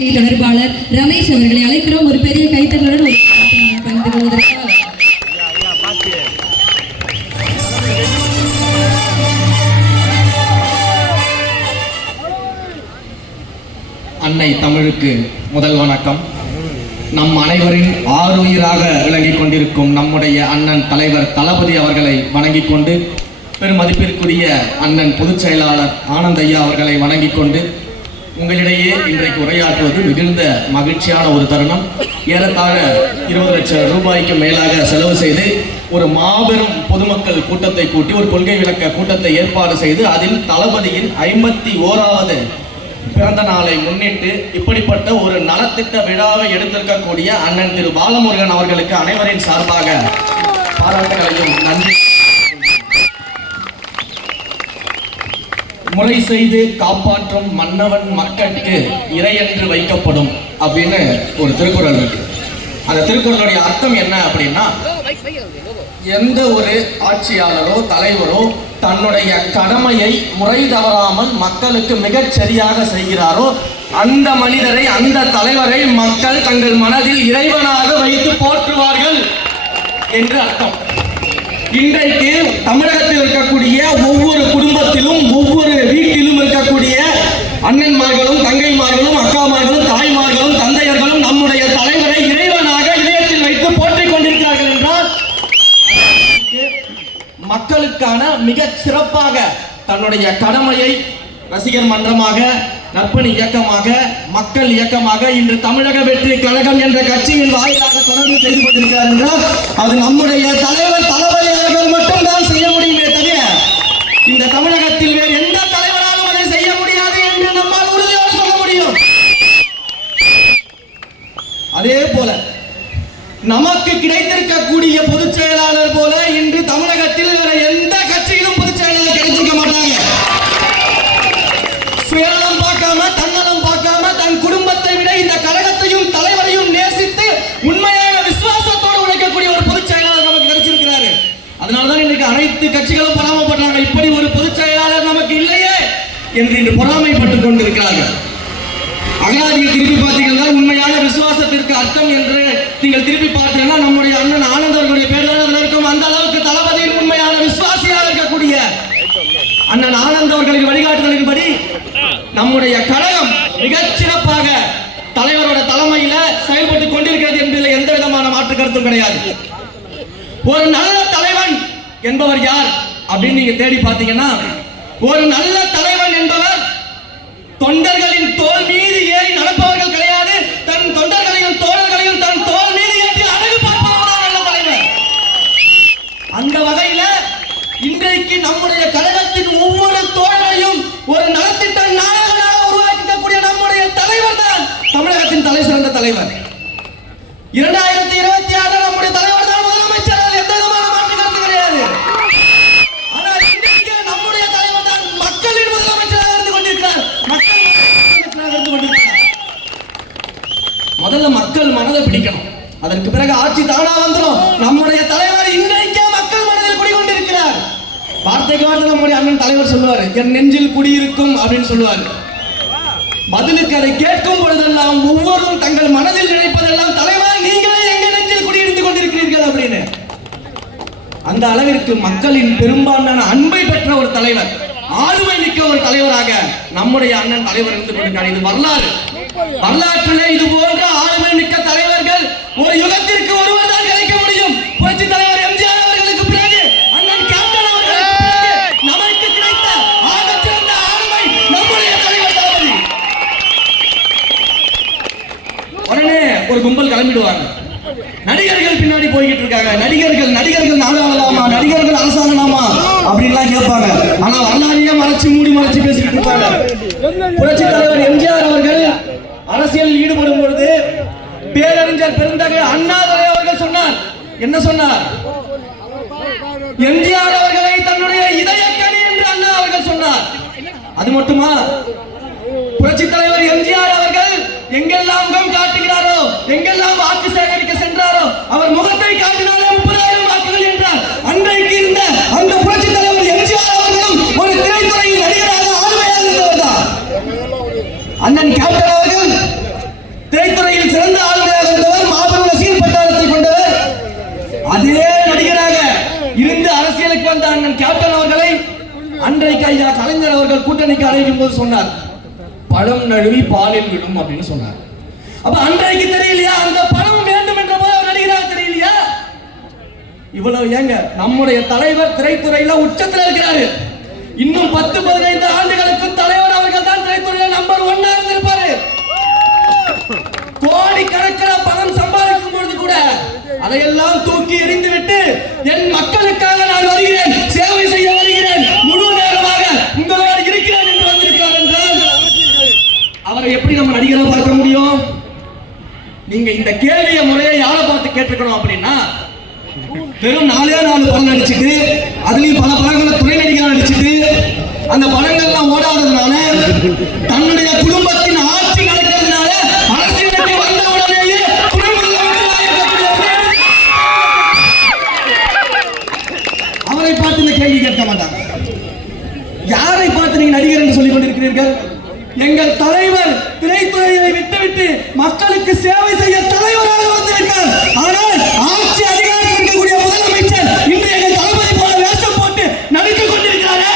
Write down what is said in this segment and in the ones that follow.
தொடர்பாளர் ரமேஷ் அவர்களை அழைக்கிறோம். ஒரு பெரிய கைத்தங்களுடன் கொள்வதற்காக அன்னை தமிழுக்கு முதல் வணக்கம். நம் அனைவரின் ஆறுயிராக விளங்கிக் கொண்டிருக்கும் நம்முடைய அண்ணன் தலைவர் தளபதி அவர்களை வணங்கிக் கொண்டு பெருமதிப்பிற்குரிய அண்ணன் பொதுச் செயலாளர் ஆனந்தையா அவர்களை வணங்கிக் கொண்டு உங்களிடையே இன்றைக்கு உரையாற்றுவது மிகுந்த மகிழ்ச்சியான ஒரு தருணம். ஏறத்தாழ இருபது லட்சம் ரூபாய்க்கு மேலாக செலவு செய்து ஒரு மாபெரும் பொதுமக்கள் கூட்டத்தை கூட்டி ஒரு கொள்கை விளக்க கூட்டத்தை ஏற்பாடு செய்து அதில் தளபதியின் ஐம்பத்தி ஓராவது பிறந்த நாளை முன்னிட்டு இப்படிப்பட்ட ஒரு நலத்திட்ட விழாவை எடுத்திருக்கக்கூடிய அண்ணன் திரு பாலமுருகன் அவர்களுக்கு அனைவரின் சார்பாக பாராட்டுகளையும் நன்றி முளை செய்து காப்பாற்றும் மன்னவன் மக்களுக்கு இறையென்று வைக்கப்படும் அப்படின்னு ஒரு திருக்குறள் இருக்கு. அந்த திருக்குறளுடைய அர்த்தம் என்ன அப்படின்னா எந்த ஒரு ஆட்சியாளரோ தலைவரோ தன்னுடைய கடமையை முறை தவறாமல் மக்களுக்கு மிகச் சரியாக செய்கிறாரோ அந்த மனிதரை அந்த தலைவரை மக்கள் தங்கள் மனதில் இறைவனாக வைத்து போற்றுவார்கள் என்று அர்த்தம். இன்றைக்கு தமிழகத்தில் இருக்கக்கூடிய ஒவ்வொரு குடும்பத்திலும் ஒவ்வொரு அண்ணன்மார்களும் தங்கைமார்களும் அக்காமார்களும் தாய்மார்களும் தந்தையர்களும் நம்முடைய தலைவரை இறைவனாக இதயத்தில் வைத்து போற்றிக் கொண்டிருக்கிறார்கள் என்றால் மக்களுக்கான மிக சிறப்பாக தன்னுடைய கடமையை ரசிகர் மன்றமாக நற்பணி இயக்கமாக மக்கள் இயக்கமாக இன்று தமிழக வெற்றி கழகம் என்ற கட்சியின் வாயிலாக தொடர்பு செய்து கொண்டிருக்கிறார் என்றால் அது நம்முடைய தலைவர் தளபதி மட்டும்தான் செய்ய முடியுமே தவிர இந்த தமிழகத்தில் வேறு நமக்கு கிடைத்திருக்கக்கூடிய பொதுச் செயலாளர் போல இன்று தமிழகத்தில் வேற எந்த கட்சியிலும் பொதுச் செயலாளர் கிடைச்சிருக்க மாட்டாங்க. சுயநலம் பார்க்காம தன்னலம் பார்க்காம தன் குடும்பத்தை விட இந்த கழகத்தையும் தலைவரையும் நேசித்து உண்மையான விசுவாசத்தோடு உழைக்கக்கூடிய ஒரு பொதுச் செயலாளர் நமக்கு கிடைச்சிருக்கிறாரு. அதனாலதான் இன்னைக்கு அனைத்து கட்சிகளும் பொறாமப்படுறாங்க இப்படி ஒரு பொதுச் செயலாளர் நமக்கு இல்லையே என்று இன்று பொறாமைப்பட்டுக் கொண்டிருக்கிறார்கள். அகராதியை திருப்பி பார்த்தீங்கன்னா உண்மையான விசுவாசத்திற்கு அர்த்தம் என்று நீங்கள் திருப்பி பார்த்தீங்கன்னா நம்முடைய அண்ணன் ஆனந்தர்களுடைய பேர் தான் இருக்கும். அந்த அளவுக்கு தளபதியின் உண்மையான விசுவாசியாக இருக்கக்கூடிய அண்ணன் ஆனந்தவர்களின் வழிகாட்டுதலின்படி நம்முடைய கழகம் மிகச்சிறப்பாக தலைவரோட தலைமையில செயல்பட்டு கொண்டிருக்கிறது என்பதில் எந்த விதமான மாற்று கருத்தும் கிடையாது. ஒரு நல்ல தலைவன் என்பவர் யார் அப்படின்னு நீங்க தேடி பார்த்தீங்கன்னா ஒரு நல்ல தலைவன் என்பவர் தொண்டர்களின் தலைவர் இரண்டாயிரத்தி இருபத்தி ஆறு நம்முடைய தலைவர் தான் முதலமைச்சர். அதில் எந்த விதமான மாற்று கருத்து கிடையாது. ஆனால் இன்றைக்கு நம்முடைய தலைவர் தான் மக்களின் முதலமைச்சராக இருந்து கொண்டிருக்கிறார். மக்கள் முதலமைச்சராக இருந்து கொண்டிருக்கிறார். முதல்ல மக்கள் மனதை பிடிக்கணும். அதற்கு பிறகு ஆட்சி தானா வந்துடும். நம்முடைய தலைவர் இன்றைக்கே மக்கள் மனதில் குடிகொண்டிருக்கிறார். வார்த்தைக்கு வார்த்தை நம்முடைய அண்ணன் தலைவர் சொல்லுவார் என் நெஞ்சில் குடியிருக்கும் அப்படின்னு சொல்லுவார். பதிலுக்கு அதை கேட்கும் பொழுதெல்லாம் ஒவ்வொருவரும் தங்கள் மனதில் நினைப்பதெல்லாம் தலைவர் நீங்களே எங்க நெஞ்சில் குடியிருந்து கொண்டிருக்கிறீர்கள் அப்படின்னு. அந்த அளவிற்கு மக்களின் பெரும்பான்மையான அன்பை பெற்ற ஒரு தலைவர் ஆளுமை மிக்க ஒரு தலைவராக நம்முடைய அண்ணன் தலைவர் இருந்து கொண்டிருக்கிறார். இது வரலாறு. வரலாற்றிலே இது போன்ற ஆளுமை மிக்க தலைவர்கள் ஒரு யுகத்திற்கு கும்பல் கிளம்பிடுவாங்க. நடிகர்கள் பின்னாடி போய்கிட்டு இருக்காங்க நடிகர்கள் நடிகர்கள் நாளாகலாமா நடிகர்கள் அரசாங்கலாமா அப்படின்லாம் கேட்பாங்க. ஆனா வரலாறையே மறைச்சு மூடி மறைச்சு பேசிக்கிட்டு இருப்பாங்க புரட்சி தலைவர் எம்ஜிஆர் அவர்கள் அரசியலில் ஈடுபடும் பொழுது பேரறிஞர் பெருந்தகை அண்ணாதுரை அவர்கள் சொன்னார். என்ன சொன்னார்? எம்ஜிஆர் அவர்களை தன்னுடைய இதயக்கணி என்று அண்ணா அவர்கள் சொன்னார். அது மட்டுமா? புரட்சி தலைவர் எம்ஜிஆர் அவர்கள் எங்கெல்லாம் முகம் காட்டுகிறாரோ எங்கெல்லாம் வாக்கு சேகரிக்க சென்றாரோ அவர் முகத்தை காட்டினாலே முப்பதாயிரம் வாக்குகள் என்றார். அன்றைக்கு இருந்த அந்த புரட்சி தலைவர் எம்ஜிஆர் அவர்களும் ஒரு திரைத்துறையில் நடிகராக ஆளுமையாக இருந்தவர் அண்ணன் கேப்டன் அவர்கள் திரைத்துறையில் சிறந்த ஆளுமையாக இருந்தவர் மாபெரும் ரசிகர் பட்டாளத்தை கொண்டவர். அதே நடிகராக இருந்து அரசியலுக்கு வந்த அண்ணன் கேப்டன் அவர்களை அன்றைக்கு ஐயா கலைஞர் அவர்கள் கூட்டணிக்கு அழைக்கும் போது சொன்னார். பழம் நழுவி பாலில் விடும் அப்படின்னு சொன்னார். அப்ப அன்றைக்கு தெரியலையா? அந்த பழம் வேண்டும் என்ற போது அவர் நடிகராக தெரியலையா? இவ்வளவு ஏங்க நம்முடைய தலைவர் திரைத்துறையில உச்சத்துல இருக்கிறாரு. இன்னும் பத்து பதினைந்து ஆண்டுகளுக்கு தலைவர் அவர்கள் தான் திரைத்துறையில நம்பர் ஒன்னா இருந்திருப்பாரு. கோடி கணக்கில் பணம் சம்பாதிக்கும் பொழுது கூட அதையெல்லாம் தூக்கி எறிந்து விட்டு என் மக்களுக்காக நான் வருகிறேன். சேவை செய்ய அவங்க எப்படி நம்ம நடிகரை பார்க்க முடியும்? நீங்க இந்த கேள்விய முறையை யாரை பார்த்து கேட்டுக்கணும் அப்படின்னா வெறும் நாலே நாலு படம் நடிச்சுட்டு அதுலயும் பல படங்களை துணை நடிகரா நடிச்சுட்டு அந்த படங்கள்லாம் ஓடாததுனால தன்னுடைய குடும்பத்தின் ஆட்சி நடக்கிறதுனால அரசியலுக்கு வந்த உடனேயே அவரை பார்த்து இந்த கேள்வி கேட்க மாட்டாங்க. யாரை பார்த்து நீங்க நடிகர் என்று சொல்லிக் கொண்டிருக்கிறீர்கள்? எங்கள் தலைவர் மக்களுக்கு சேவை செய்ய தலைவராக வந்திருக்கார். ஆனால் ஆட்சி அதிகாரத்தில் இருக்கக்கூடிய முதலமைச்சர் இன்று எங்கள் தளபதி போல வேஷம் போட்டு நடித்துக் கொண்டிருக்கிறாரே.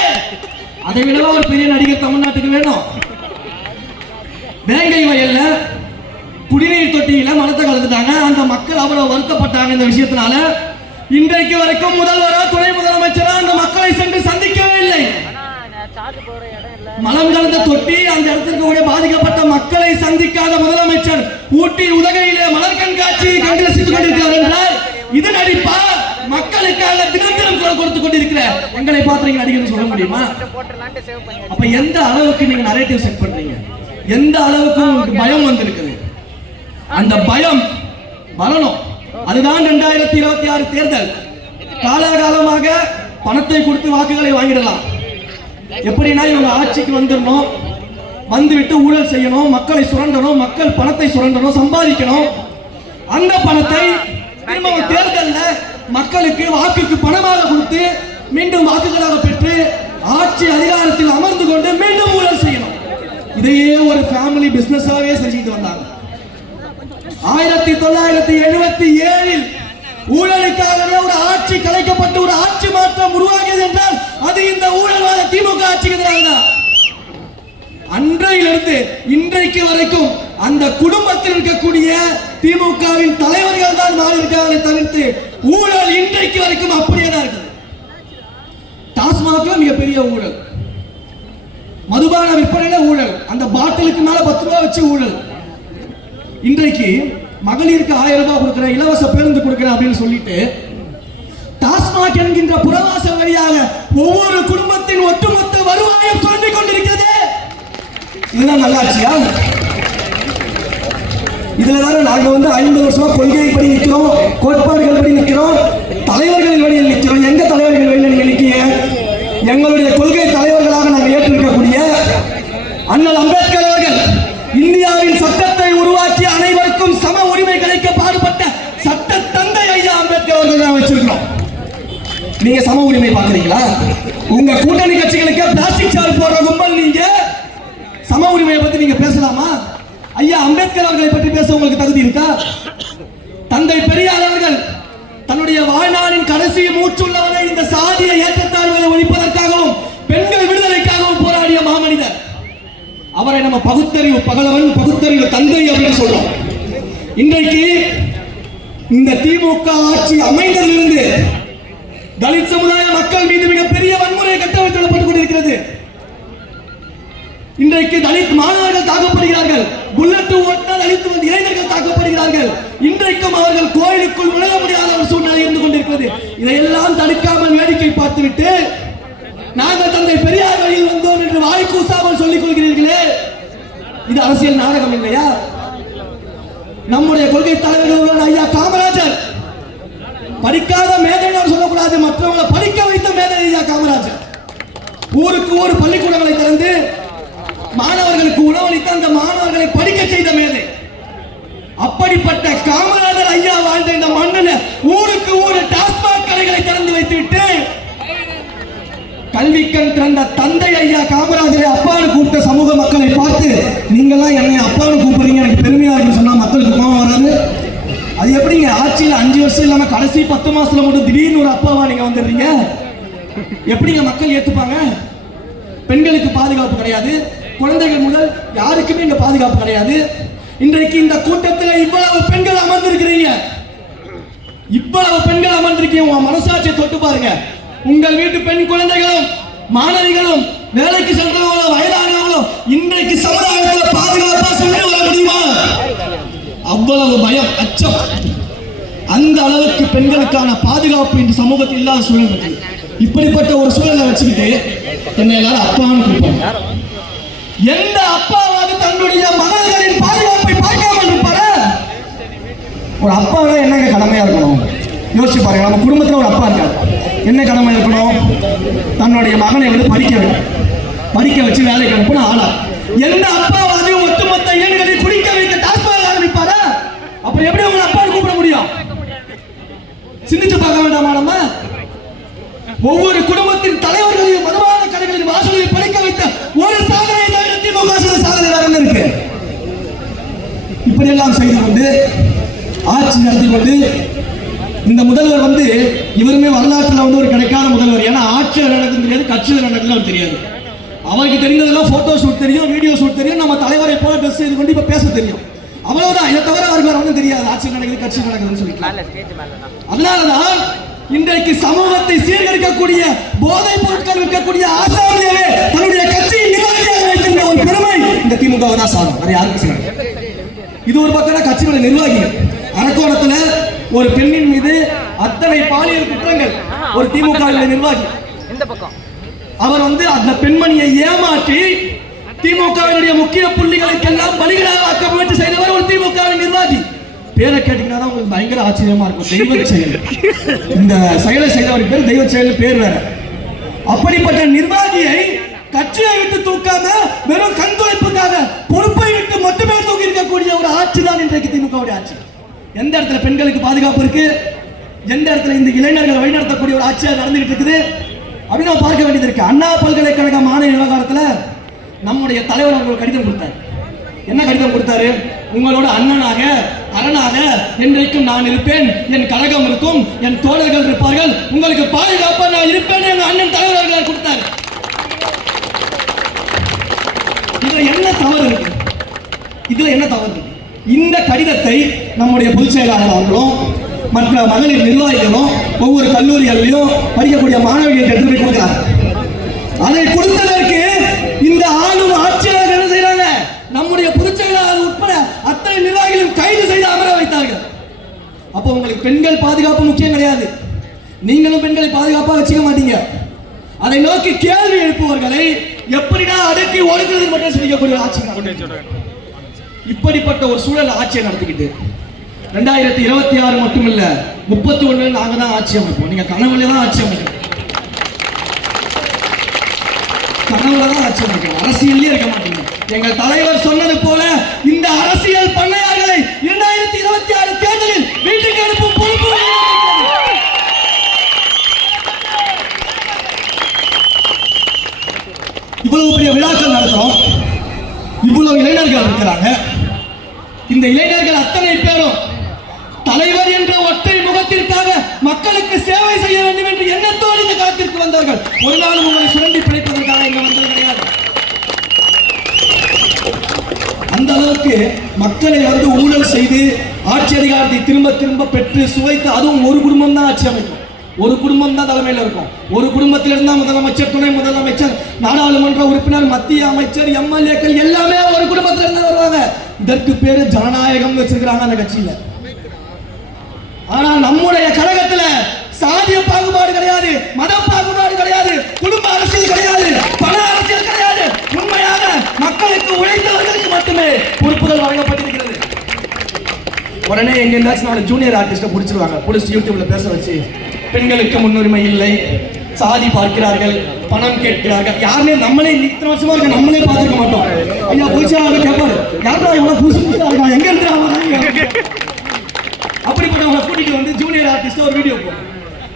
அதை விடவா ஒரு பெரிய நடிகர் தமிழ்நாட்டுக்கு வேணும்? வேங்கை வயல்ல குடிநீர் தொட்டியில மனத்தை கலந்துட்டாங்க. அந்த மக்கள் அவ்வளவு வருத்தப்பட்டாங்க இந்த விஷயத்தினால. இன்றைக்கு வரைக்கும் முதல்வரா துணை முதலமைச்சரா அந்த மக்களை சென்று சந்திக்கவே இல்லை. மலம் கலந்த தொட்டி அந்த இடத்திற்கு இருக்கக்கூடிய பாதிக்கப்பட்ட மக்களை சந்திக்காத முதலமைச்சர் ஊட்டி உதகையிலே மலர் கண்காட்சியை கண்டு ரசித்துக் கொண்டிருக்கிறார் என்றால் இதன் அடிப்பா மக்களுக்காக தினம் தினம் குரல் கொடுத்து கொண்டிருக்கிற எங்களை பார்த்து நீங்க நடிகர்னு சொல்ல முடியுமா? அப்ப எந்த அளவுக்கு நீங்க நரேட்டிவ் செட் பண்றீங்க? எந்த அளவுக்கு உங்களுக்கு பயம் வந்திருக்குது? அந்த பயம் வரணும். அதுதான் ரெண்டாயிரத்தி இருபத்தி ஆறு தேர்தல். காலாகாலமாக பணத்தை கொடுத்து வாக்குகளை வாங்கிடலாம். எப்படின்னா இவங்க ஆட்சிக்கு வந்துடணும். வந்துவிட்டு ஊழல் செய்யணும் மக்களை சுரண்டணும் மக்கள் பணத்தை சுரண்டணும் சம்பாதிக்கணும். அந்த பணத்தை திரும்ப தேர்தலில் மக்களுக்கு வாக்குக்கு பணமாக கொடுத்து மீண்டும் வாக்குகளாக பெற்று ஆட்சி அதிகாரத்தில் அமர்ந்து கொண்டு மீண்டும் ஊழல் செய்யணும். இதையே ஒரு ஃபேமிலி பிசினஸாவே செஞ்சுட்டு வந்தாங்க. ஆயிரத்தி தொள்ளாயிரத்தி எழுபத்தி ஏழில் ஊழலுக்காகவே ஒரு ஆட்சி கலைக்கப்பட்டு ஒரு ஆட்சி மாற்றம் உருவாகியது என்றால் அது இந்த ஊழல்வாத திமுக ஆட்சிக்கு எதிராக தான். அன்றையிலிருந்து இன்றைக்கு வரைக்கும் அந்த குடும்பத்தில் இருக்கக்கூடிய திமுகவின் தலைவர்கள் தான் மாறி இருக்காங்களே தவிர்த்து ஊழல் இன்றைக்கு வரைக்கும் அப்படியே தான் இருக்குது. டாஸ்மாக்ல மிகப்பெரிய ஊழல். மதுபான விற்பனையில ஊழல். அந்த பாட்டிலுக்கு மேல பத்து ரூபாய் வச்சு ஊழல். இன்றைக்கு மகளிருக்கு ஆயிரம் ரூபாய் கொடுக்குறேன் இலவச பேருந்து கொடுக்குறேன் அப்படின்னு சொல்லிட்டு டாஸ்மாக் என்கின்ற புறவாச வழியாக ஒவ்வொரு குடும்பத்தின் ஒட்டுமொத்த வருவாயம் சுரண்டிக் கொண்டிருக்கிறது. இதுதான் நல்லாட்சியா? இதுல தானே நாங்க வந்து ஐம்பது வருஷமா கொள்கைப்படி நிற்கிறோம் கோட்பாடுகள் படி நிற்கிறோம் தலைவர்களின் வழியில் நிக்கிறோம் எங்க தலைவர்கள் வழியில் நீங்க நிக்கீங்க எங்களுடைய கொள்கை தலைவர்களாக நாங்கள் ஏற்றிருக்கக்கூடிய அண்ணல் அம்பேத்கர் அவர்கள் இந்தியாவின் சட்டத்தை உருவாக்கி அனைவருக்கும் சம உரிமை பாடுபட்ட சட்ட தந்தை ஐயா அம்பேத்கர் அவர்கள் தான் வச்சிருக்கிறோம். நீங்க சம உரிமை பாக்குறீங்களா உங்க கூட்டணி கட்சிகளுக்கு பிளாஸ்டிக் சார் போடுற கும்பல் நீங்க. சம உரிமையை பத்தி நீங்க பேசலாமா? ஐயா அம்பேத்கர் அவர்களை பற்றி பேச உங்களுக்கு தகுதி இருக்கா? தந்தை பெரியார் அவர்கள் தன்னுடைய வாழ்நாளின் கடைசி மூச்சுள்ளவரை இந்த சாதிய ஏற்றத்தாழ்வுகளை ஒழிப்பதற்காகவும் பெண்கள் விடுதலைக்காகவும் போராடிய மாமனிதர் அவரை நம்ம பகுத்தறிவு பகலவன் பகுத்தறிவு தந்தை அப்படின்னு சொல்றோம். இன்றைக்கு இந்த திமுக ஆட்சி அமைந்ததிலிருந்து தலித் சமுதாய மக்கள் மீது மிகப்பெரிய வன்முறை கட்டமைத்துள்ளப்பட்டுக் கொண்டிருக்கிறது. இன்றைக்கு தலித் மாணவர்கள் தாக்கப்படுகிறார்கள். புல்லட் ஓட்ட தலித் இளைஞர்கள் தாக்கப்படுகிறார்கள். இன்றைக்கும் அவர்கள் கோயிலுக்குள் நுழைய முடியாத ஒரு சூழ்நிலை இருந்து கொண்டிருக்கிறது. இதையெல்லாம் தடுக்காமல் வேடிக்கை பார்த்துவிட்டு நாங்கள் தந்தை பெரியார் வழியில் வந்தோம் என்று வாய்க்கூசாமல் சொல்லிக் கொள்கிறீர்களே. இது அரசியல் நாடகம் இல்லையா? நம்முடைய கொள்கை தலைவர்கள் ஐயா காமராஜர். படிக்காத மேதைன்னு சொல்லக்கூடாது. மற்றவங்களை படிக்க வைத்த மேதை ஐயா காமராஜர். ஊருக்கு ஊர் பள்ளிக்கூடங்களை திறந்து மாணவர்களுக்கு உணவளித்து அந்த மாணவர்களை படிக்க செய்த மேதை. அப்படிப்பட்ட காமராஜர் ஐயா வாழ்ந்த இந்த மண்ணில் ஊருக்கு ஊர் டாஸ்மாக் கடைகளை திறந்து வைத்துவிட்டு கல்விக்கண் திறந்த தந்தை ஐயா காமராஜரை அப்பான்னு கூப்பிட்ட சமூக மக்களை பார்த்து நீங்கெல்லாம் என்னை அப்பான்னு கூப்பிடுறீங்க எனக்கு பெருமையா இருக்குன்னு சொன்னா மக்களுக்கு கோபம் வராது. அது எப்படிங்க? ஆட்சியில் அஞ்சு வருஷம் இல்லாம கடைசி பத்து மாசத்துல மட்டும் திடீர்னு ஒரு அப்பாவா நீங்க வந்துடுறீங்க? எப்படிங்க மக்கள் ஏத்துப்பாங்க? பெண்களுக்கு பாதுகாப்பு கிடையாது. குழந்தைகள் முதல் யாருக்குமே இங்க பாதுகாப்பு கிடையாது. இன்றைக்கு இந்த கூட்டத்தில் இவ்வளவு பெண்கள் அமர்ந்திருக்கிறீங்க. இவ்வளவு பெண்கள் அமர்ந்திருக்கீங்க. உன் மனசாட்சியை தொட்டு பாருங்க. உங்கள் வீட்டு பெண் குழந்தைகளும் மாணவிகளும் வேலைக்கு சென்றவங்களும் வயதானவங்களும் இன்றைக்கு சமுதாயத்தில் பாதுகாப்பா சொல்லி வர முடியுமா? அவ்வளவு பயம் அச்சம். அந்த அளவுக்கு பெண்களுக்கான பாதுகாப்பு இந்த சமூகத்தில் இல்லாத சூழல் இருக்கு. இப்படிப்பட்ட ஒரு சூழலை வச்சுக்கிட்டு என்னை எல்லாரும் அப்பான்னு கூப்பிடுவாங்க. எந்த அப்பாவாவது தன்னுடைய மகள்களின் பாதுகாப்பை பார்க்காமல் இருப்பாரா? ஒரு அப்பாவே என்னங்க கடமையா இருக்கணும்? யோசிச்சு பாருங்க நம்ம குடும்பத்துல ஒரு அப்பா இருக்காரு. என்ன கடமை இருக்கணும்? தன்னுடைய மகனை வந்து படிக்கணும் படிக்க வச்சு வேலைக்கு அனுப்பின ஆளா? எந்த அப்பாவாவது ஒட்டுமொத்த ஏடுகளை குடிக்க வைக்க டாஸ்மாக ஆரம்பிப்பாரா? அப்புறம் எப்படி உங்களை அப்பான்னு கூப்பிட முடியும்? சிந்திச்சு பார்க்க வேண்டாமா நம்ம? ஒவ்வொரு குடும்பத்தின் தலைவர்களையும் மதமான கடைகளின் வாசலில் படிக்க வைத்த ஒரு சாதனை தவிர திமுக சாதனை வேற என்ன இருக்கு? இப்படியெல்லாம் செய்து கொண்டு ஆட்சி நடத்தி கொண்டு இந்த முதல்வர் வந்து இவருமே வரலாற்றில் வந்து ஒரு கிடைக்காத முதல்வர். ஏன்னா ஆட்சியில் நடக்குது தெரியாது கட்சியில் நடக்குது அவருக்கு தெரியாது. அவருக்கு தெரிந்ததெல்லாம் போட்டோ ஷூட் தெரியும் வீடியோ ஷூட் தெரியும் நம்ம தலைவரை போல ட்ரெஸ் செய்து கொண்டு இப்போ பேச தெரியும். அவ்வளவுதான். இதை தவிர அவருக்கு வேற ஒன்றும் தெரியாது. ஆட்சி நடக்குது கட்சி நடக்குதுன்னு சொல்லிக்கலாம். அதனாலதான் இன்றைக்கு சமூகத்தை சீர்கெடுக்கக்கூடிய போதைப் பொருட்கள் விற்கக்கூடிய ஆசாமியவே தன்னுடைய கட்சியின் நிர்வாகியாக வைக்கின்ற ஒரு பெருமை இந்த திமுக தான் சாதம். அது யாருக்கு செய்யணும் இது ஒரு பக்கம் கட்சியோட நிர்வாகிகள். அரக்கோணத்துல ஒரு பெண்ணின் மீது அத்தனை பாலியல் குற்றங்கள் ஒரு திமுக நிர்வாகி. இந்த பக்கம். அவர் வந்து அந்த பெண்மணியை ஏமாற்றி திமுகவினுடைய முக்கிய புள்ளிகளுக்கெல்லாம் பலிகளாக ஆக்க முயற்சி செய்தவர் ஒரு திமுக நிர்வாகி. பேரை கேட்டீங்கன்னா உங்களுக்கு பயங்கர ஆச்சரியமா இருக்கும். தெய்வ செயல். இந்த செயலை செய்தவர் பேர் தெய்வ செயல் பேர் வேற. அப்படிப்பட்ட நிர்வாகியை கட்சியை விட்டு தூக்காம வெறும் கண் துடைப்புக்காக பொறுப்பை விட்டு மட்டுமே தூக்கி இருக்கக்கூடிய ஒரு ஆட்சி தான் இன்றைக்கு திமுகவுடைய ஆட்சி எந்த இடத்துல பெண்களுக்கு பாதுகாப்பு இருக்கு? எந்த இடத்துல இந்த இளைஞர்களை வழிநடத்தக்கூடிய ஒரு ஆட்சியாக நடந்துகிட்டு இருக்குது அப்படின்னு நம்ம பார்க்க வேண்டியது இருக்கு. அண்ணா பல்கலைக்கழக மாணவி விவகாரத்தில் நம்முடைய தலைவர் அவர்கள் கடிதம் கொடுத்தார். என்ன கடிதம் கொடுத்தாரு? உங்களோட அண்ணனாக அரணாக என்றைக்கும் நான் இருப்பேன். என் கழகம் இருக்கும் என் தோழர்கள் இருப்பார்கள். உங்களுக்கு பாதுகாப்பாக நான் இருப்பேன் என் அண்ணன் தலைவர் அவர்கள் கொடுத்தாரு. இதுல என்ன தவறு இருக்கு? இதுல என்ன தவறு இருக்கு? இந்த கடிதத்தை நம்முடைய பொதுச் செயலாளர் அவர்களும் மற்ற மகளிர் நிர்வாகிகளும் ஒவ்வொரு கல்லூரிகளிலும் படிக்கக்கூடிய மாணவிகளுக்கு எடுத்து போய் கொடுக்கிறார். அதை கொடுத்ததற்கு இந்த ஆளும் ஆட்சியாளர்கள் என்ன செய்யறாங்க நம்முடைய பொதுச் செயலாளர் உட்பட அத்தனை நிர்வாகிகளும் கைது செய்து அமர வைத்தார்கள். அப்போ உங்களுக்கு பெண்கள் பாதுகாப்பு முக்கியம் கிடையாது. நீங்களும் பெண்களை பாதுகாப்பாக வச்சுக்க மாட்டீங்க. அதை நோக்கி கேள்வி எழுப்புவர்களை எப்படிடா அடக்கி ஒடுக்குறது மட்டும் சொல்லிக்கக்கூடிய ஆட்சி நடக்குது. இப்படிப்பட்ட ஒரு சூழல் ஆட்சியை நடத்திக்கிட்டு ரெண்டாயிரத்தி இருபத்தி ஆறு மட்டும் இல்ல முப்பத்தி ஒண்ணுல நாங்க தான் ஆட்சி அமைப்போம். நீங்க கனவுல தான் ஆட்சி அமைக்கணும். கனவுல தான் ஆட்சி அமைக்கணும். அரசியல்லே இருக்க மாட்டீங்க. எங்கள் தலைவர் சொன்னது போல இந்த அரசியல் பண்ணையார்களை இரண்டாயிரத்தி இருபத்தி ஆறு தேர்தலில் வீட்டுக்கு அனுப்பும் பொறுப்பு இவ்வளவு பெரிய விழாக்கள் நடத்துறோம். இவ்வளவு இளைஞர்கள் இருக்கிறாங்க. இந்த இளைஞர்கள் அத்தனை பேரும் தலைவர் என்ற ஒற்றை முகத்திற்காக மக்களுக்கு சேவை செய்ய வேண்டும் என்று எண்ணத்தோடு இந்த களத்திற்கு வந்தார்கள். ஒரு நாளும் உங்களை சுரண்டி பிழைப்பதற்காக இங்க வந்தது கிடையாது. அந்த அளவுக்கு மக்களை வந்து ஊழல் செய்து ஆட்சி அதிகாரத்தை திரும்ப திரும்ப பெற்று சுவைத்து அதுவும் ஒரு குடும்பம் தான் ஆட்சி அமைக்கும். ஒரு குடும்பம் தான் தலைமையில் இருக்கும். ஒரு குடும்பத்தில் இருந்தால் முதலமைச்சர் துணை முதலமைச்சர் நாடாளுமன்ற உறுப்பினர் மத்திய அமைச்சர் எம்எல்ஏக்கள் எல்லாமே ஒரு குடும்பத்தில் இருந்து வருவாங்க. இதற்கு பேரு ஜனநாயகம் வச்சிருக்கிறாங்க அந்த கட்சியில. ஆனா நம்முடைய கழகத்துல சாதிய பாகுபாடு கிடையாது மத பாகுபாடு கிடையாது குடும்ப அரசியல் கிடையாது பண அரசியல் கிடையாது. உண்மையாக மக்களுக்கு உழைத்தவர்களுக்கு மட்டுமே பொறுப்புகள் வழங்கப்பட்டிருக்கிறது. உடனே எங்க இருந்தாச்சும் நாலு ஜூனியர் ஆர்டிஸ்ட பிடிச்சிருவாங்க. பிடிச்சி யூடியூப்ல பேச வச்சு பெண்களுக்கு முன்னுரிமை இல்லை. சாதி பார்க்கிறார்கள் பணம் கேட்கிறார்கள். யாருமே நம்மளே இத்தனை வருஷமா இருக்க நம்மளே பார்த்துக்க மாட்டோம். ஐயா புதுசா கேட்பாரு யாரா இவ்வளவு புதுசு புதுசா இருக்கா? எங்க இருந்து அப்படிப்பட்டவங்களை கூட்டிட்டு வந்து ஜூனியர் ஆர்டிஸ்ட் ஒரு வீடியோ போடும்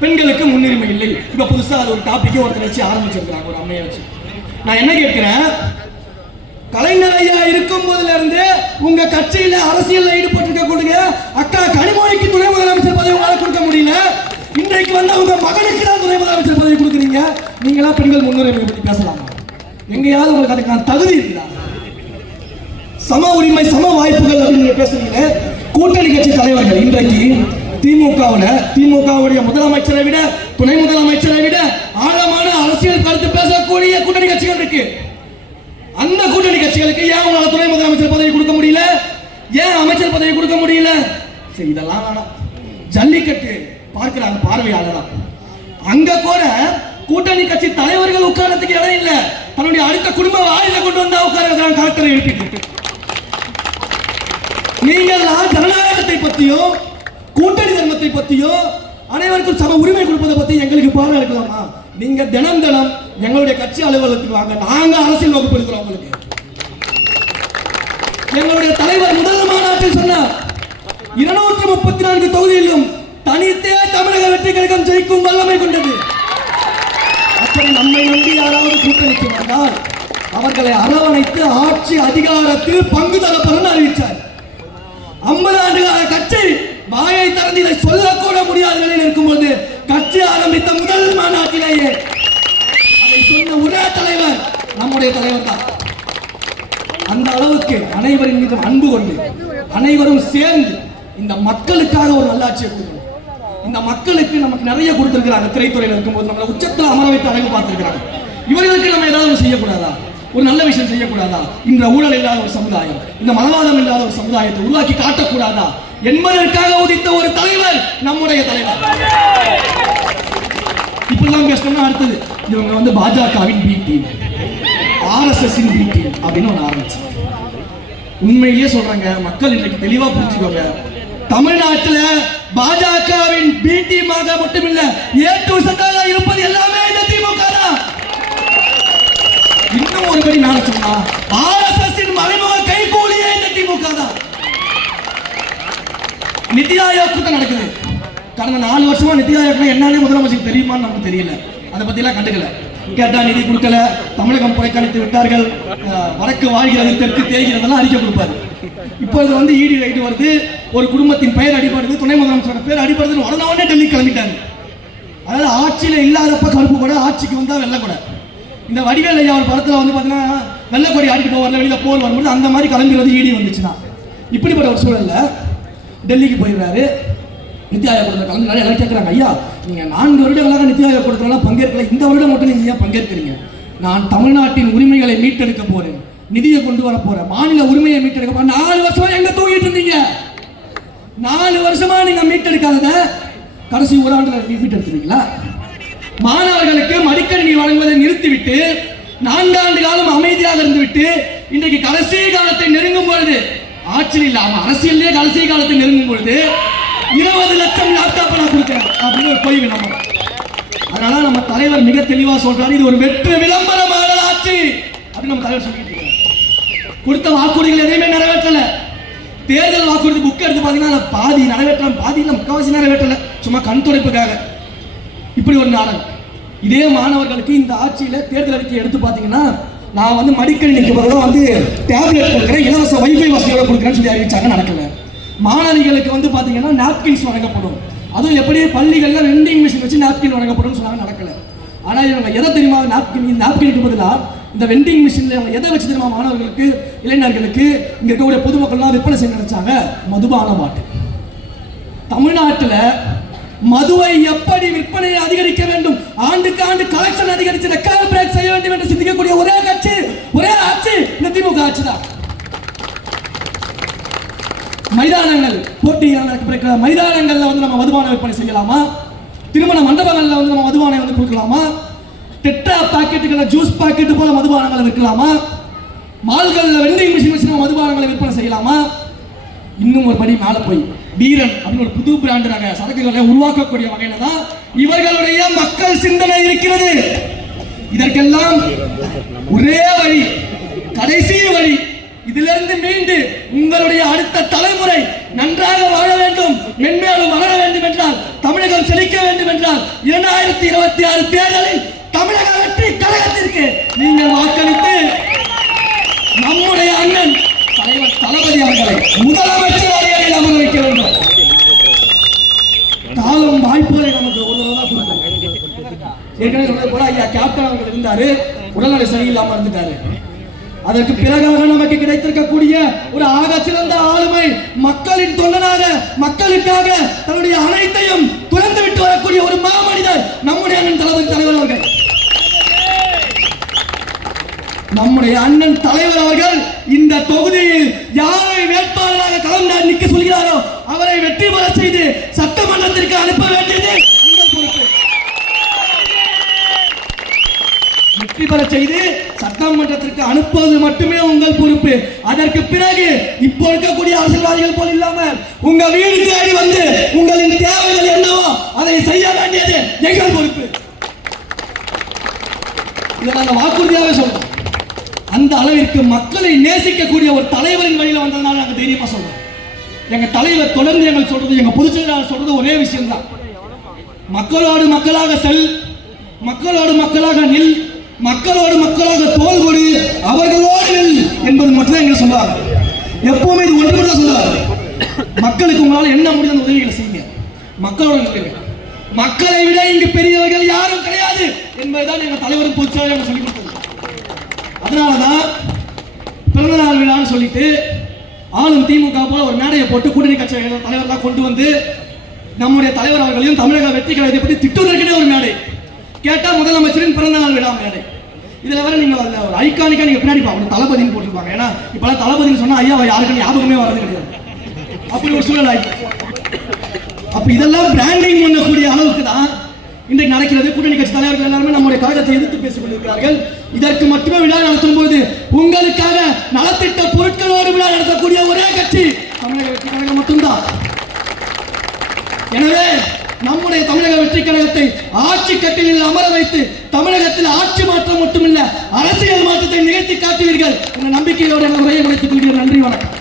பெண்களுக்கு முன்னுரிமை இல்லை. இப்ப புதுசா அது ஒரு டாபிக்கே ஒருத்தர் வச்சு ஆரம்பிச்சிருக்காங்க ஒரு அம்மையை வச்சு. நான் என்ன கேட்கிறேன்? கலைஞர் ஐயா இருக்கும் போதுல இருந்து உங்க கட்சியில அரசியல்ல ஈடுபட்டிருக்க கூடிய அக்கா கனிமொழிக்கு துணை முதலமைச்சர் பதவி இன்னைக்கு வந்து உங்க மகனுக்கு தான் துணை முதலமைச்சர் பதவி கொடுக்குறீங்க. நீங்களா பெண்கள் முன்னுரிமை பத்தி பேசலாமா. எங்கேயாவது உங்களுக்கு அதுக்கான தகுதி இருக்குதா சம உரிமை சம வாய்ப்புகள் அப்படின்னு நீங்க பேசுறீங்க. கூட்டணி கட்சி தலைவர்கள் இன்றைக்கு திமுகவுல திமுகவுடைய முதலமைச்சரை விட துணை முதலமைச்சரை விட ஆழமான அரசியல் கருத்து பேசக்கூடிய கூட்டணி கட்சிகள் இருக்கு. அந்த கூட்டணி கட்சிகளுக்கு ஏன் உங்களால துணை முதலமைச்சர் பதவி கொடுக்க முடியல? ஏன் அமைச்சர் பதவி கொடுக்க முடியல? சரி இதெல்லாம் வேணாம். ஜல்லிக்கட்டு பார்க்கிறாங்க பார்வையாளரா அங்க கூட கூட்டணி கட்சி தலைவர்கள் உட்காரத்துக்கு இடம் இல்ல. தன்னுடைய அடுத்த குடும்ப வாயில கொண்டு வந்தா உட்கார வைக்கிறாங்க கலெக்டரை எழுப்பிட்டு நீங்கள் ஜனநாயகத்தை பத்தியோ கூட்டணி தர்மத்தை பத்தியோ அனைவருக்கும் சம உரிமை கொடுப்பதை பத்தி எங்களுக்கு பாடம் இருக்கலாமா நீங்க தினம் தினம் எங்களுடைய கட்சி அலுவலகத்துக்கு வாங்க. நாங்க அரசியல் வகுப்பு எடுக்கிறோம் உங்களுக்கு. எங்களுடைய தலைவர் முதல் மாநாட்டில் சொன்னார் இருநூற்று முப்பத்தி நான்கு தொகுதியிலும் தனித்தே தமிழக வெற்றி கழகம் ஜெயிக்கும் வல்லமை கொண்டது. அப்படி நம்மை நம்பி யாராவது கூட்டணிக்கு வந்தால் அவர்களை அரவணைத்து ஆட்சி அதிகாரத்தில் பங்கு தரப்படும் அறிவித்தார். ஐம்பது ஆண்டுகால கட்சி வாயை திறந்து இதை சொல்லக்கூட முடியாத நிலையில் இருக்கும்போது கட்சி ஆரம்பித்த முதல் மாநாட்டிலேயே அதை சொன்ன ஒரே தலைவர் நம்முடைய தலைவர் தான். அந்த அளவுக்கு அனைவரின் மீதும் அன்பு கொண்டு அனைவரும் சேர்ந்து இந்த மக்களுக்காக ஒரு நல்லாட்சியை கொடுக்கணும் இந்த மக்களுக்கு நமக்கு நிறைய கொடுத்துருக்குறாங்க. திரைத்துறையில் இருக்கும்போது நம்மளை உச்சத்தில் அமர வைத்து அழகு பார்த்திருக்கிறாங்க. இவர்களுக்கு நம்ம ஏதாவது செய்யக்கூடாதா? ஒரு நல்ல விஷயம் செய்யக்கூடாதா? இந்த ஊழல் இல்லாத ஒரு சமுதாயம் இந்த மதவாதம் இல்லாத ஒரு சமுதாயத்தை உருவாக்கி காட்டக்கூடாதா? என்பதற்காக உதித்த ஒரு தலைவர் நம்முடைய தலைவர். இப்படிலாம் பேசணும்னா அடுத்தது இவங்க வந்து பாஜகவின் B team RSS B team அப்படின்னு ஒன்று ஆரம்பிச்சு. உண்மையிலேயே சொல்றாங்க மக்கள் இன்னைக்கு தெளிவா புரிஞ்சுக்கோங்க. தமிழ்நாட்டுல பாஜகவின் பி டீமாக மட்டுமில்ல ஏ டு சட்டாக இருப்பது எல்லாமே இந்த திமுக தான். இன்னும் ஒரு படி மேல சொன்னா ஆர்எஸ்எஸ் மறைமுக கைகூலியே இந்த திமுக தான். நிதி ஆயோக் கூட்டம் நடக்குது. கடந்த நாலு வருஷமா நிதி ஆயோக்னா என்னன்னு முதலமைச்சருக்கு தெரியுமான்னு நமக்கு தெரியல. அதை பத்தி எல்லாம் கண்டுக்கல. கேட்டா நிதி கொடுக்கல தமிழகம் புறக்கணித்து விட்டார்கள் வடக்கு வாழ்கிறது தெற்கு தேய்கிறதெல்லாம் அறிக்கை கொடுப்பாரு. இப்பொழுது வந்து ஈடி ரைடு வருது. ஒரு குடும்பத்தின் பெயர் அடிபடுது துணை முதலமைச்சரோட பேர் அடிபடுதுன்னு உடனே டெல்லி கிளம்பிட்டாங்க. அதாவது ஆட்சியில் இல்லாதப்ப கருப்பு கூட ஆட்சிக்கு வந்தால் வெள்ளக்கூட இந்த வடிவேல் ஐயா ஒரு படத்தில் வந்து பார்த்தீங்கன்னா வெள்ளக்கொடி ஆடிக்கிட்டு வரல வெளியில் போர் வரும்போது அந்த மாதிரி கிளம்பிடுறது ஈடி வந்துச்சுன்னா. இப்படிப்பட்ட ஒரு சூழலில் டெல்லிக்கு போயிடுறாரு. நித்தி ஆயோக் கூட்டத்தில் கலந்து எல்லாம் கேட்குறாங்க ஐயா நீங்கள் நான்கு வருடங்களாக நித்தி ஆயோக் கூட்டத்தில் பங்கேற்கல. இந்த வருடம் மட்டும் நீங்கள் ஏன் பங்கேற்கிறீங்க? நான் தமிழ்நாட்டின் உரிமைகளை மீட்டெடுக்க போகிறேன் நிதியை கொண்டு வர போகிறேன் மாநில உரிமையை மீட்டெடுக்க போகிறேன் நாலு வருஷம் எங்கே தூங்கிட்டு இருந்தீங்க? நாலு வருஷமா நீங்க மீட்டெடுக்காதத கடைசி ஒரு ஆண்டுல மீட்டெடுத்துறீங்களா மாணவர்களுக்கு மடிக்கணினி வழங்குவதை நிறுத்திவிட்டு நான்காண்டு காலம் அமைதியாக இருந்துவிட்டு இன்றைக்கு கடைசி காலத்தை நெருங்கும் பொழுது ஆட்சியில் இல்லாம அரசியலே கடைசி காலத்தை நெருங்கும் பொழுது இருபது லட்சம் லேப்டாப் நான் கொடுக்கிறேன். அப்படின்னு ஒரு பொய் விளம்பரம். அதனால நம்ம தலைவர் மிக தெளிவா சொல்றாரு இது ஒரு வெற்று விளம்பரமான ஆட்சி. அப்படின்னு நம்ம தலைவர் சொல்லிட்டு கொடுத்த வாக்குறுதிகள் எதையுமே நிறைவேற்றல. தேர்தல் வாக்குறுதி புக் எடுத்து பாத்தீங்கன்னா பாதி நிறைவேற்றலாம் பாதி இல்லை முக்கால்வாசி நிறைவேற்றல சும்மா கண் துடைப்புக்காக. இப்படி ஒரு நாடகம். இதே மாணவர்களுக்கு இந்த ஆட்சியில தேர்தல் அறிக்கை எடுத்து பார்த்தீங்கன்னா நான் வந்து மடிக்கணினிக்கு பதிலாக வந்து டேப்லெட் கொடுக்குறேன் இலவச வைஃபை வசதியோட கொடுக்குறேன்னு சொல்லி அறிவிச்சாங்க நடக்கல. மாணவிகளுக்கு வந்து பார்த்தீங்கன்னா நாப்கின்ஸ் வழங்கப்படும். அதுவும் எப்படி? பள்ளிகள்ல வெண்டிங் மிஷின் வச்சு நாப்கின் வழங்கப்படும் சொன்னாங்க நடக்கல. ஆனால் இவங்க எதை தெரியுமா? நாப்கின் நாப்கினுக்கு பதிலா இந்த வெண்டிங் மிஷின்ல அவங்க எதை வச்சு தெரியுமா மாணவர்களுக்கு இளைஞர்களுக்கு இங்க இருக்கக்கூடிய பொதுமக்கள்லாம் விற்பனை செய்ய நினைச்சாங்க? மதுபான மாட்டு. தமிழ்நாட்டுல மதுவை எப்படி விற்பனையை அதிகரிக்க வேண்டும்? ஆண்டுக்கு ஆண்டு கலெக்ஷன் அதிகரித்து ரெக்கார்ட் பிரேக் செய்ய வேண்டும் என்று சிந்திக்கக்கூடிய ஒரே கட்சி ஒரே ஆட்சி இந்த திமுக ஆட்சி தான் மைதானங்கள் போட்டி நடக்கப்படுகிற மைதானங்கள்ல வந்து நம்ம மதுபான விற்பனை செய்யலாமா? திருமண மண்டபங்கள்ல வந்து நம்ம மதுபானை வந்து கொடுக்கலாமா? டெட்ரா பாக்கெட்டுகளை ஜூஸ் பாக்கெட்டு போல மதுபானங்களை விற்கலாமா? மால்களில் வெண்டிங் மிஷின் வச்சு நம்ம மதுபானங்களை விற்பனை செய்யலாமா? இன்னும் ஒரு படி மேலே போய். வீரன் அப்படின்னு ஒரு புது பிராண்டு நாங்க சரக்குகளை உருவாக்கக்கூடிய வகையில தான் இவர்களுடைய மக்கள் சிந்தனை இருக்கிறது. இதற்கெல்லாம் ஒரே வழி கடைசி வழி. இதிலிருந்து மீண்டு உங்களுடைய அடுத்த தலைமுறை நன்றாக வாழ வேண்டும் மென்மேலும் வளர வேண்டும் என்றால் தமிழகம் செழிக்க வேண்டும் என்றால் இரண்டாயிரத்தி இருபத்தி ஆறு தேர்தலில் தமிழக வெற்றி கழகத்திற்கு நீங்கள் வாக்களித்து நம்முடைய அண்ணன் தலைவர் தளபதி அவர்களை முதலமைச்சர் அறையில் அமர வைக்க வேண்டும். காலம் வாய்ப்புகளை நமக்கு ஒரு தடவை ஏற்கனவே சொன்னது போல ஐயா கேப்டன் அவர்கள் இருந்தாரு. உடல்நிலை சரியில்லாம இருந்துட்டாரு. அதற்கு பிறகாக நமக்கு கிடைத்திருக்கக்கூடிய ஒரு ஆக சிறந்த ஆளுமை மக்களின் தொண்டனாக மக்களுக்காக தன்னுடைய அனைத்தையும் துறந்து விட்டு வரக்கூடிய ஒரு மாமனிதர் நம்முடைய அண்ணன் தளபதி தலைவர் அவர்கள். நம்முடைய அண்ணன் தலைவர் அவர்கள் இந்த தொகுதியில் யாரை வேட்பாளராக கலந்து நிற்க சொல்கிறாரோ அவரை வெற்றி பெற செய்து சட்டமன்றத்திற்கு அனுப்ப வேண்டியது உங்கள் பொறுப்பு. வெற்றி பெற செய்து சட்டமன்றத்திற்கு அனுப்புவது மட்டுமே உங்கள் பொறுப்பு. அதற்கு பிறகு இப்போ இருக்கக்கூடிய அரசியல்வாதிகள் போல் இல்லாம உங்க வீடு தேடி வந்து உங்களின் தேவைகள் என்னவோ அதை செய்ய வேண்டியது எங்கள் பொறுப்பு இதை நாங்கள் வாக்குறுதியாகவே சொல்றோம் அந்த அளவிற்கு மக்களை நேசிக்கக்கூடிய ஒரு தலைவரின் வழியில வந்ததுனால நாங்கள் தைரியமா சொல்றோம். எங்க தலைவர் தொடர்ந்து எங்கள் சொல்றது எங்க பொதுச் செயலாளர் சொல்றது ஒரே விஷயம்தான். மக்களோடு மக்களாக செல் மக்களோடு மக்களாக நில் மக்களோடு மக்களாக தோல் கொடு அவர்களோடு நில் என்பது மட்டும் எங்களை சொல்லுவாங்க எப்பவுமே இது ஒன்று தான் சொல்லுவாங்க மக்களுக்கு உங்களால் என்ன முடியும் அந்த உதவிகளை செய்யுங்க. மக்களோட நில்லுங்க. மக்களை விட இங்கு பெரியவர்கள் யாரும் கிடையாது என்பதுதான் எங்க தலைவர் பொதுச்சாளர் சொல்லி சொல்லிக் கொடுத்தது. அதனாலதான் பிறந்த நாள் விழான்னு சொல்லிட்டு ஆளும் திமுக போல ஒரு மேடையை போட்டு கூட்டணி கட்சி தலைவர்களாக கொண்டு வந்து நம்முடைய தலைவர் அவர்களையும் தமிழக வெற்றி கழகத்தை பற்றி திட்டுவதற்கே ஒரு மேடை. கேட்டால் முதலமைச்சரின் பிறந்த நாள் விழா மேடை. இதில் வேற நீங்கள் அதுல ஒரு ஐக்கானிக்காக நீங்கள் பின்னாடி பார்க்கணும் தளபதின்னு போட்டிருப்பாங்க. ஏன்னா இப்போலாம் தளபதினு சொன்னால் ஐயா யாருக்கும் ஞாபகமே வர்றது கிடையாது. அப்படி ஒரு சூழல் ஆகி அப்போ இதெல்லாம் பிராண்டிங் பண்ணக்கூடிய அளவுக்கு தான் இன்றைக்கு நடக்கிறது கூட்டணி கட்சி தலைவர்கள் எல்லாருமே நம்முடைய கழகத்தை எதிர்த்து பேசிக் கொண்டிருக்கிறார்கள் இதற்கு மட்டுமே விழா நடத்தும் போது உங்களுக்காக நலத்திட்ட பொருட்களோடு விழா நடத்தக்கூடிய ஒரே கட்சி தமிழக வெற்றி கழகம் மட்டும்தான். எனவே நம்முடைய தமிழக வெற்றி கழகத்தை ஆட்சி கட்டிலில் அமர வைத்து தமிழகத்தில் ஆட்சி மாற்றம் மட்டுமில்ல அரசியல் மாற்றத்தை நிகழ்த்தி காட்டுவீர்கள் என்ற நம்பிக்கையோடு நான் உரையை முடித்துக் கொள்கிறேன். நன்றி வணக்கம்.